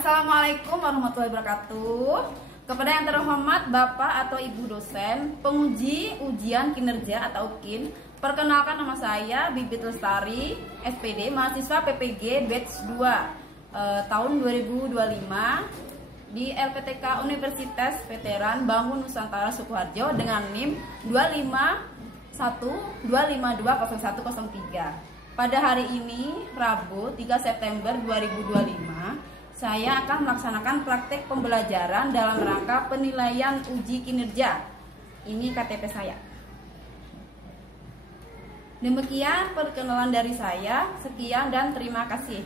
Assalamualaikum warahmatullahi wabarakatuh. Kepada yang terhormat Bapak atau Ibu dosen, penguji ujian kinerja atau UKIN, perkenalkan nama saya Bibit Lestari, SPD, mahasiswa PPG batch 2 tahun 2025 di LPTK Universitas Veteran Bangun Nusantara Sukoharjo dengan NIM 25125200103. Pada hari ini, Rabu 3 September 2025, saya akan melaksanakan praktek pembelajaran dalam rangka penilaian uji kinerja. Ini KTP saya. Demikian perkenalan dari saya. Sekian dan terima kasih.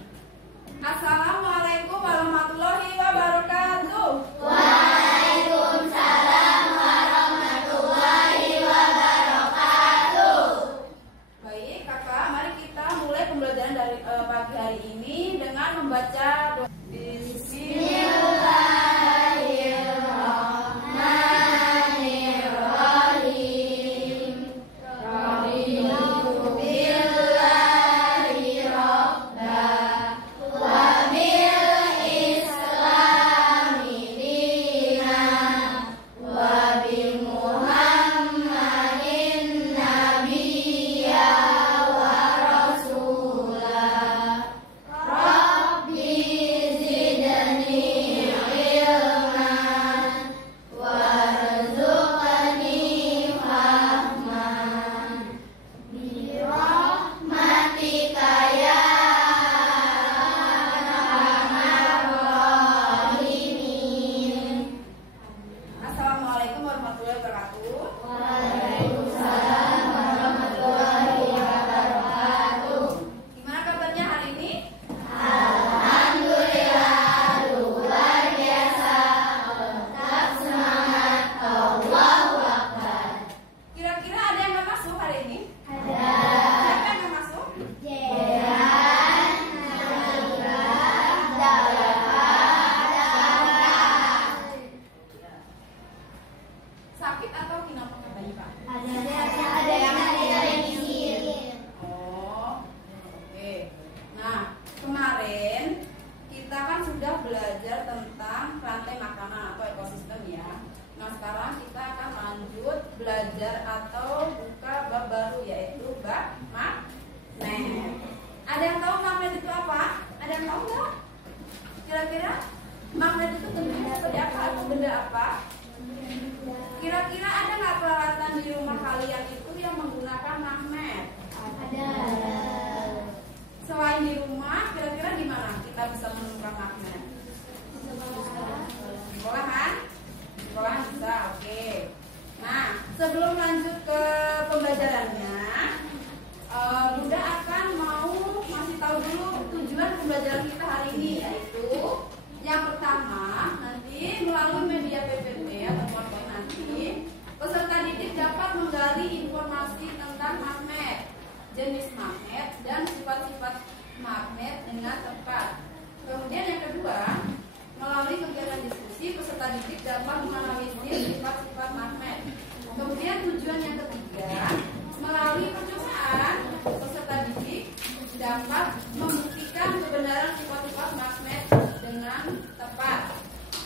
Assalamualaikum warahmatullahi wabarakatuh. Waalaikumsalam warahmatullahi wabarakatuh. Baik, kakak, mari kita mulai pembelajaran dari pagi hari ini dengan membaca Bismillahirrahmanirrahim. Raditu billahi rabba wa bil islami dina wa bi Muhammadin nabiyya wa rasulah. Rabbi zidni ilman warzuqni fahman birahmatika ya arhamar rahimin. Assalamualaikum warahmatullahi wabarakatuh. Waalaikumsalam warahmatullahi wabarakatuh. Gimana kabarnya hari ini? Alhamdulillah luar biasa. Tetap semangat. Allahu Akbar. Kira-kira ada yang nggak masuk hari ini? Ada Siapa yang nggak masuk? Jeran, Sakit atau kenapa katanya Pak? ada yang izin. Oh, oke. Nah, kemarin kita kan sudah belajar tentang rantai makanan atau ekosistem ya. Nah, sekarang kita akan lanjut belajar atau buka bab baru yaitu bab magnet. Ada yang tahu magnet itu apa? Ada yang tahu nggak? Kira-kira magnet itu bentuknya seperti apa atau benda apa? Kira-kira ada nggak peralatan di rumah kalian itu yang menggunakan magnet? Ada. Selain di rumah, kira-kira di mana kita bisa menemukan magnet? Sekolahan? Sekolahan bisa, oke. Nah, sebelum lanjut ke pembelajarannya, Bunda akan mau masih tahu dulu tujuan pembelajaran kita hari ini, yaitu yang pertama, nanti melalui media PPT atau PowerPoint nanti, peserta didik dapat menggali informasi tentang magnet, jenis magnet, dan sifat-sifat magnet dengan tepat. Kemudian yang kedua, melalui kegiatan diskusi, peserta didik dapat menganalisis sifat-sifat magnet. Kemudian tujuan yang ketiga, melalui percobaan, peserta didik dapat membuktikan kebenaran sifat-sifat magnet dengan tepat.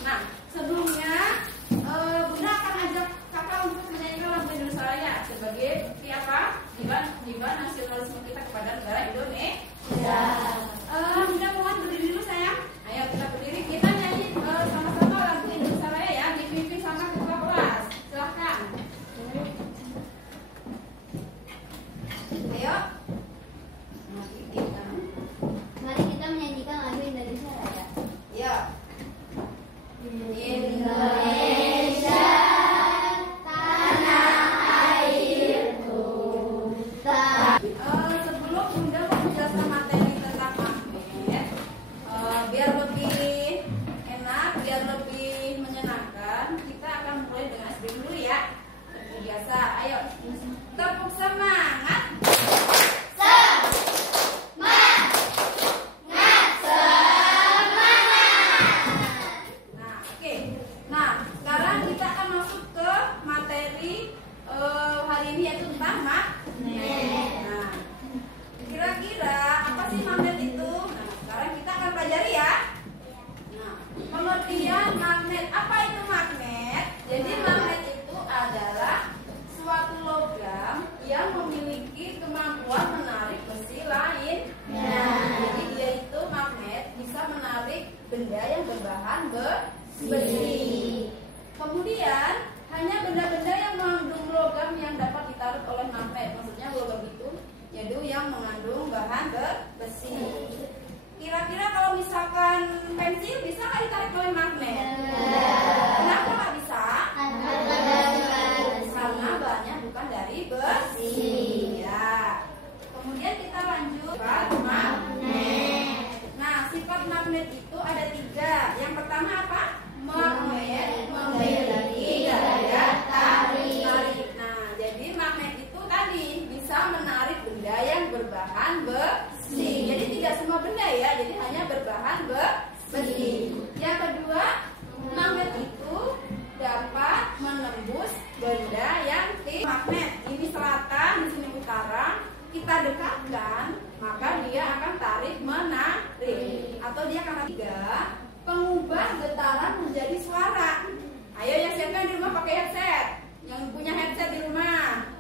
Nah, sebelumnya Bunda akan ajak kakak untuk menyanyikan lagu Indonesia Raya sebagai bukti apa? Jiwa nasionalisme kita kepada negara Indonesia. Bunda mohon berdiri dulu sayang. Ayo kita berdiri, kita nyanyi sama-sama lagu Indonesia Raya ya, dipimpin sama ketua kelas. Silahkan. Ayo. Mari kita menyanyikan lagu Indonesia Raya. Ya. menarik benda yang berbahan besi. Kemudian hanya benda-benda yang mengandung logam yang dapat ditarik oleh magnet. Maksudnya logam itu yaitu yang mengandung bahan besi. Kira-kira kalau misalkan pensil bisa nggak ditarik oleh magnet? Kenapa nggak bisa? Karena bahannya bukan dari besi. Ya. Kemudian kita lanjut sifat magnet. Nah, sifat magnet itu ada 3. Yang pertama apa? Magnet memiliki daya tarik. Nah, jadi magnet itu tadi bisa menarik benda yang berbahan besi. Jadi tidak semua benda ya, jadi hanya berbahan besi. Yang kedua, magnet itu dapat menembus benda yang magnet. Ini selatan, di sini utara. Kita dekatkan, maka dia akan tarik menarik. Atau dia akan pengubah getaran menjadi suara. Ayo yang siapa di rumah pakai headset? Yang punya headset di rumah.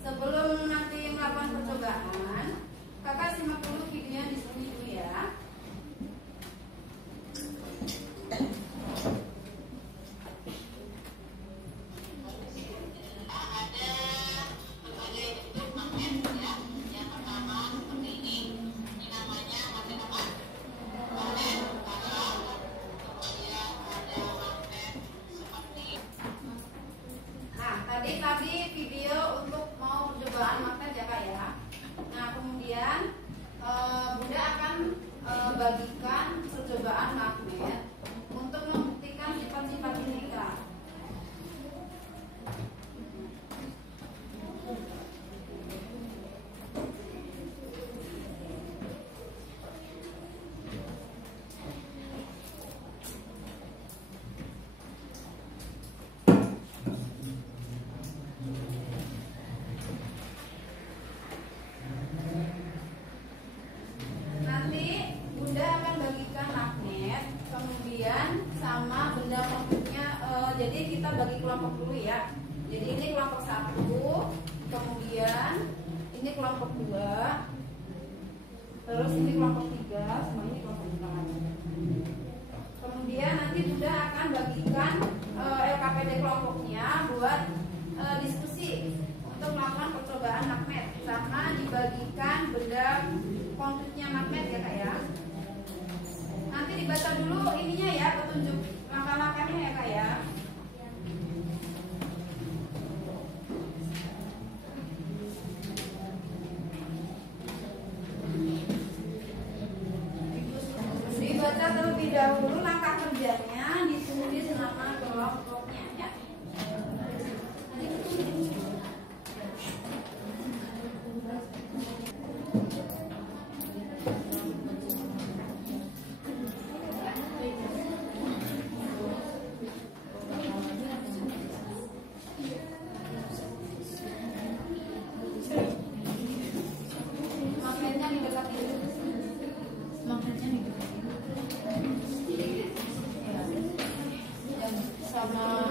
Sebelum nanti melakukan percobaan, kakak simak dulu videonya di sini dulu ya. Tadi video untuk mau percobaan magnet ya kak ya. Nah kemudian Bunda akan bagikan percobaan magnet untuk membuktikan sifat-sifat ini kak. Sama benda konkretnya, jadi kita bagi kelompok dulu ya. Jadi ini kelompok 1, kemudian ini kelompok 2, terus ini kelompok 3, semua ini kelompok 4. Kemudian nanti Bunda akan bagikan LKPD kelompoknya buat diskusi untuk melakukan percobaan magnet, sama dibagikan benda konkretnya magnet ya kak ya. Nanti dibaca dulu ininya ya, petunjuk langkah-langkahnya ya kak ya. Dibaca terlebih dahulu langkah kerjanya, ditulis nama kelompoknya ya. Sama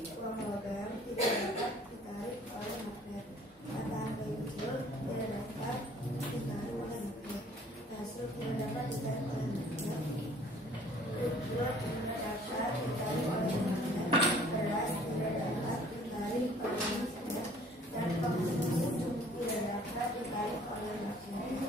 Uang logam tidak dapat ditarik oleh magnet. Batahan kayu kecil tidak dapat ditarik oleh magnet. Kasur tidak dapat ditarik oleh magnet. Rudal tidak dapat ditarik oleh magnet. Beras tidak dapat ditarik oleh magnet. Dan penggunaan tidak dapat ditarik oleh magnet.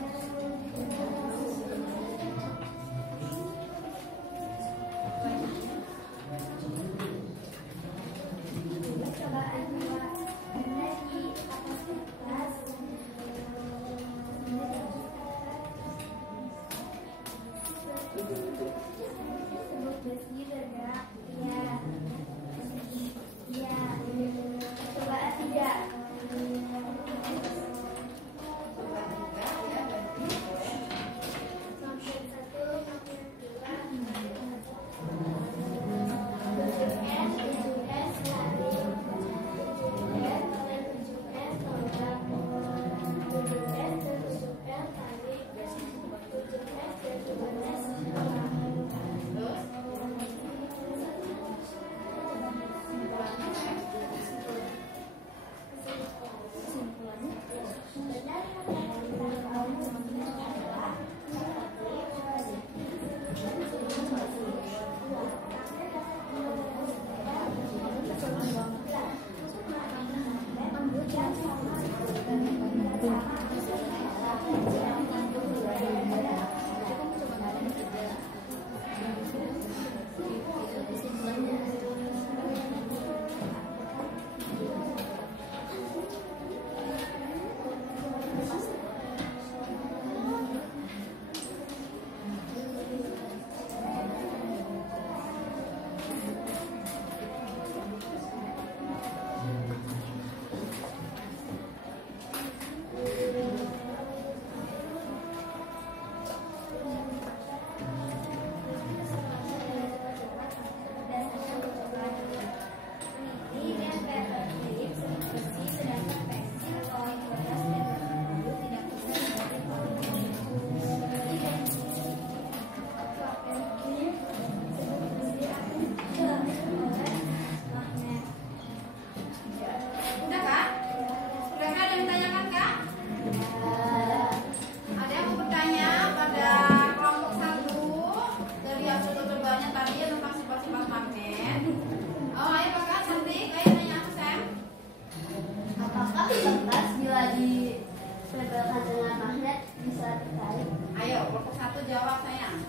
Jawab sayang.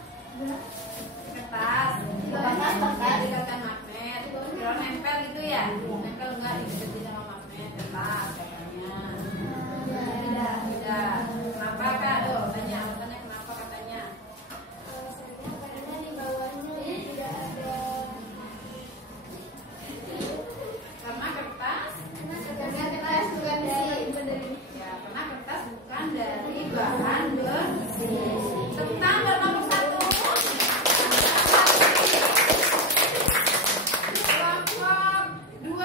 Kertas. Kertas dikatakan magnet. Kalau nempel gitu ya? Nempel enggak diganti sama magnet. Kertas katanya. Tidak. Kenapa Kak? Tanya alasannya kenapa katanya? Karena di bawahnya tidak ada. Karena kertas. Karena kertas bukan dari Ya, karena kertas bukan dari bahan besi. Tentang nomor 1. Kelompok 2.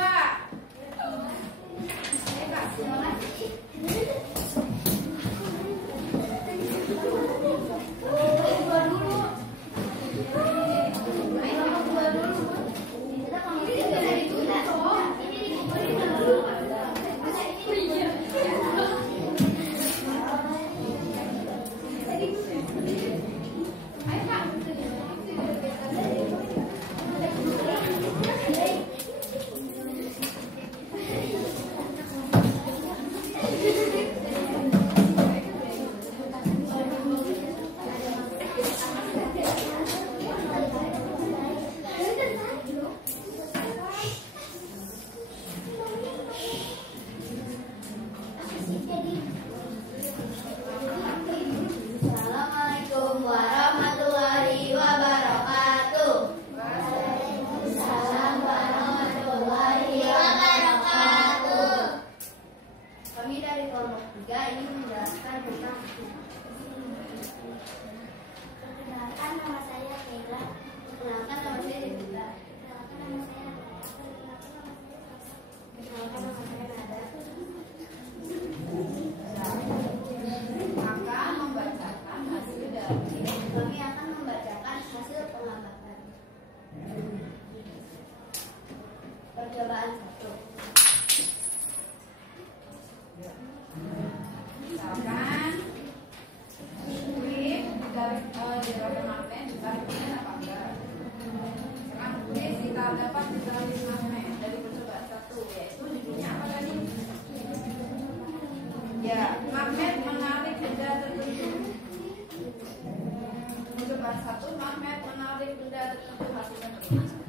tambahan 1 magnet menarik benda tertentu hasilnya bagaimana?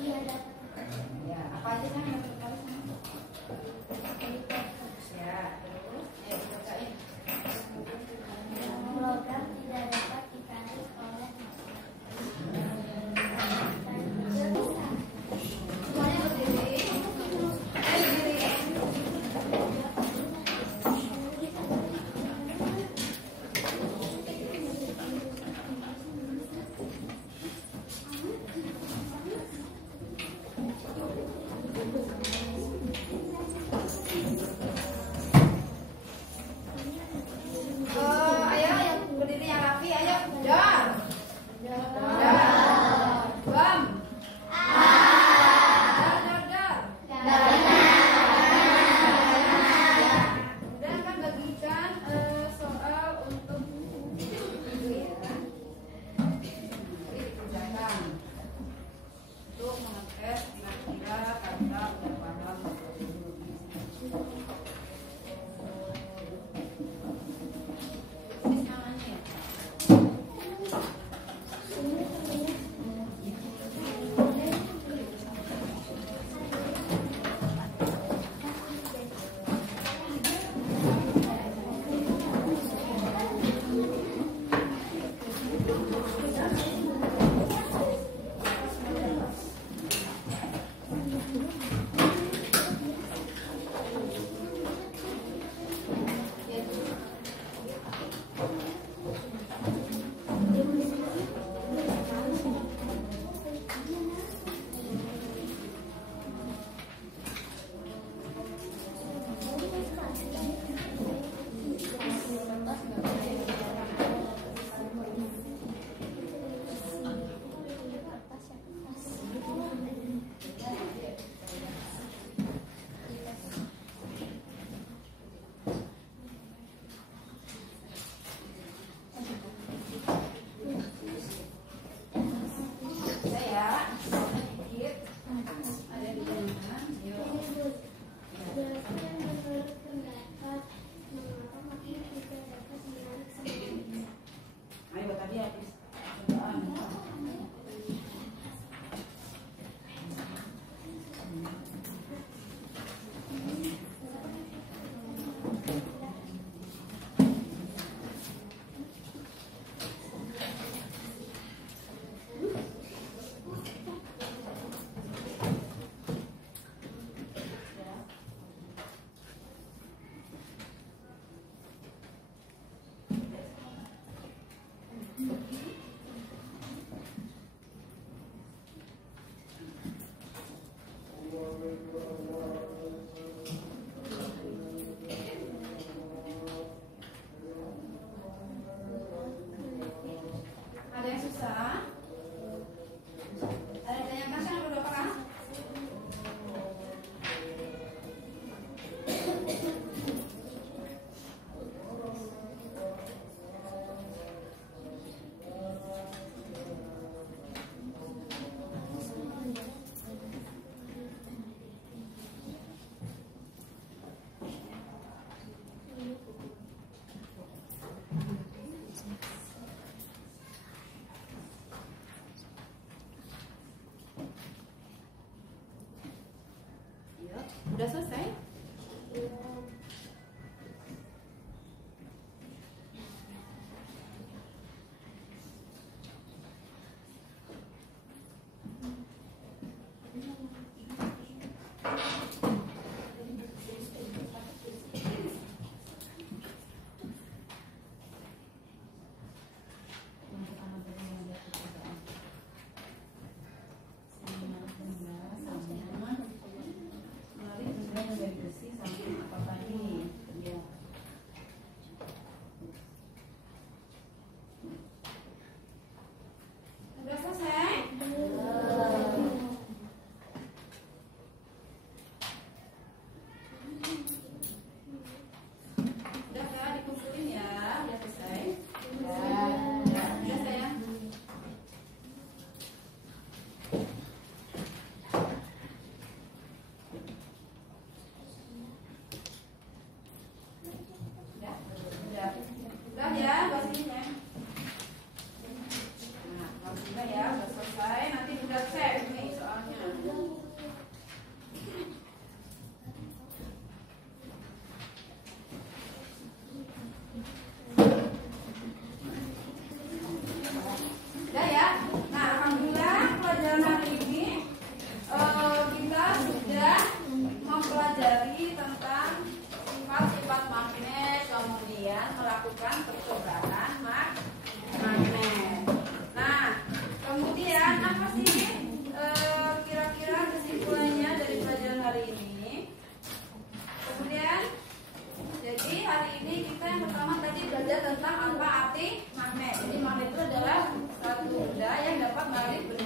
Iya dapat. Ya, apa aja kan yang tertarik sama? Ya, terus dibacain. Logam tidak dapat ditarik oleh Semuanya berdiri. Berdiri.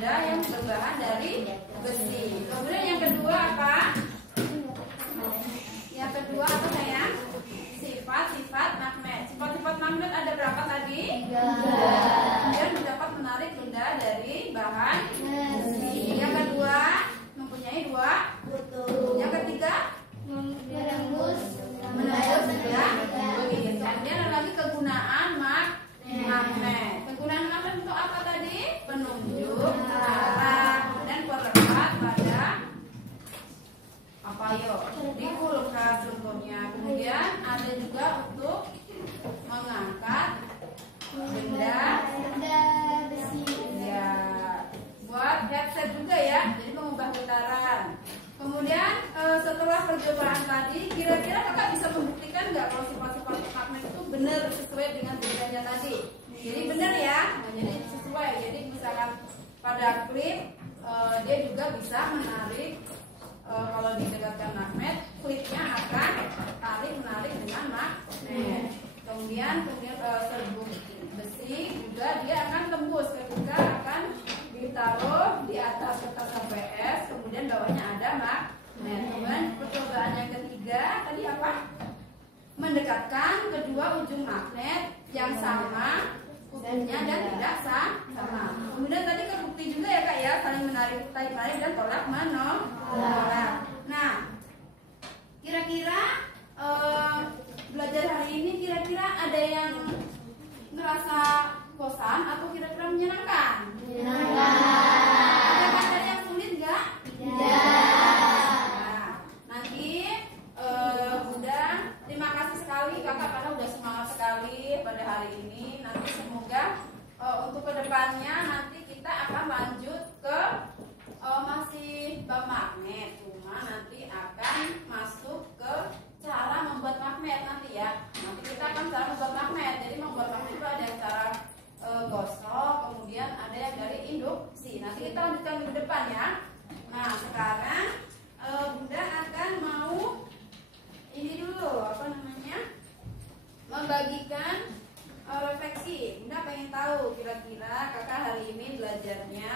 benda yang berbahan dari besi. Kemudian yang kedua apa? Yang kedua apa sayang? Sifat-sifat magnet. Sifat-sifat magnet ada berapa tadi? 3. Kemudian dapat menarik benda dari bahan besi. Yang kedua mempunyai 2 kutub. Yang ketiga menembus benda. Kemudian ada lagi kegunaan magnet. Kegunaan magnet untuk apa tadi? Penunjuk arah dan berlekat pada apa yuk? Di kulkas contohnya. Kemudian ada juga untuk mengangkat benda besi. Ya, buat headset juga ya. Jadi mengubah getaran. Kemudian setelah percobaan tadi, kira-kira kakak bisa membuktikan nggak kalau sifat-sifat magnet itu benar sesuai dengan bedanya tadi? Jadi benar ya, jadi sesuai. Jadi misalkan pada klip dia juga bisa menarik. Kalau didekatkan magnet, klipnya akan tarik menarik dengan magnet. Kemudian serbuk besi juga dia akan tembus ketika akan ditaruh di atas kertas HVS, kemudian bawahnya ada magnet. Kemudian percobaan yang ketiga tadi apa? Mendekatkan kedua ujung magnet yang sama kutubnya dan tidak sama. Kemudian tadi kebukti juga ya kak ya, saling menarik dan tolak menolak. Nah, kira-kira belajar hari ini kira-kira ada yang ngerasa bosan atau kira-kira menyenangkan? Ada yang sulit nggak? Nah, nanti Bunda terima kasih sekali kakak karena udah semangat sekali pada hari ini. Nanti semoga untuk kedepannya nanti kita akan lanjut ke masih bab magnet, cuma nanti akan masuk ke cara membuat magnet nanti ya. Nanti kita akan cara membuat magnet. Jadi membuat magnet itu ada yang cara gosok, kemudian ada yang dari induksi. Nanti kita lanjutkan ke depan ya. Nah sekarang Bunda akan mau ini dulu apa namanya membagikan refleksi. Bunda pengen tahu kira-kira kakak hari ini belajarnya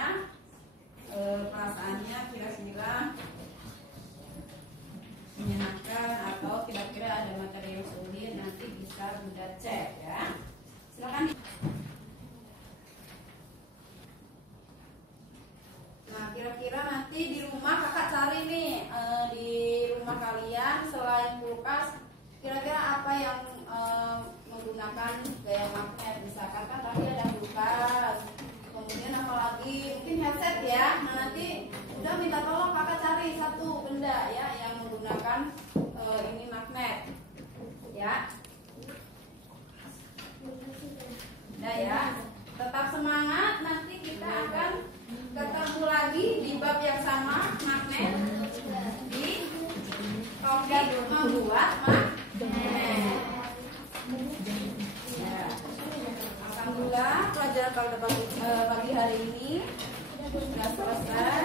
perasaannya kira-kira menyenangkan atau kira-kira ada materi yang sulit, nanti bisa Bunda cek ya. Silakan. Nah kira-kira nanti di rumah kakak cari nih di rumah kalian selain kulkas kira-kira apa yang menggunakan gaya magnet. Misalkan kan tadi ada kulkas, kemudian apalagi mungkin headset ya. Nah nanti udah minta tolong kakak cari satu benda ya yang menggunakan ini magnet ya. Nah ya, tetap semangat. Nanti kita akan ketemu lagi di bab yang sama magnet di topik membuat magnet. Ya. Alhamdulillah pelajaran pada pagi hari ini sudah selesai.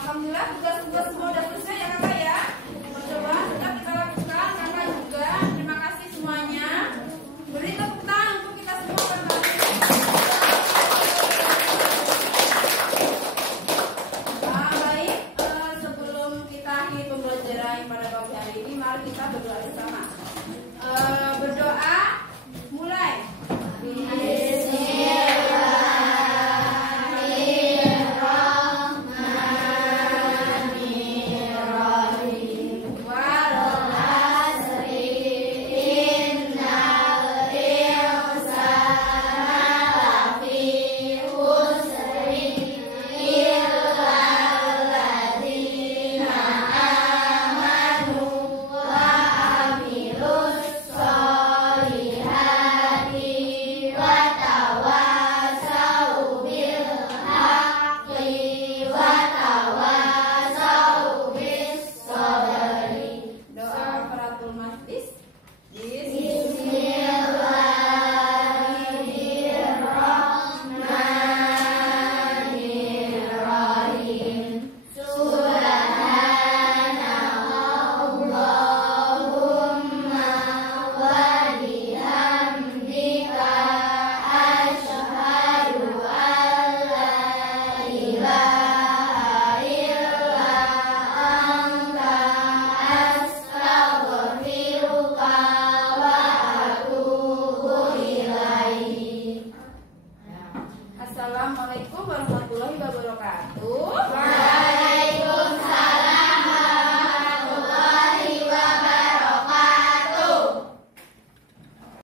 Alhamdulillah tugas-tugas semua sudah selesai ya kakak ya. Percobaan sudah kita lakukan, kakak juga. Terima kasih semuanya. Beri tepuk tangan untuk kita semua kembali. Baik, sebelum kita akhiri pembelajaran pada pagi hari ini, mari kita berdoa bersama. Berdoa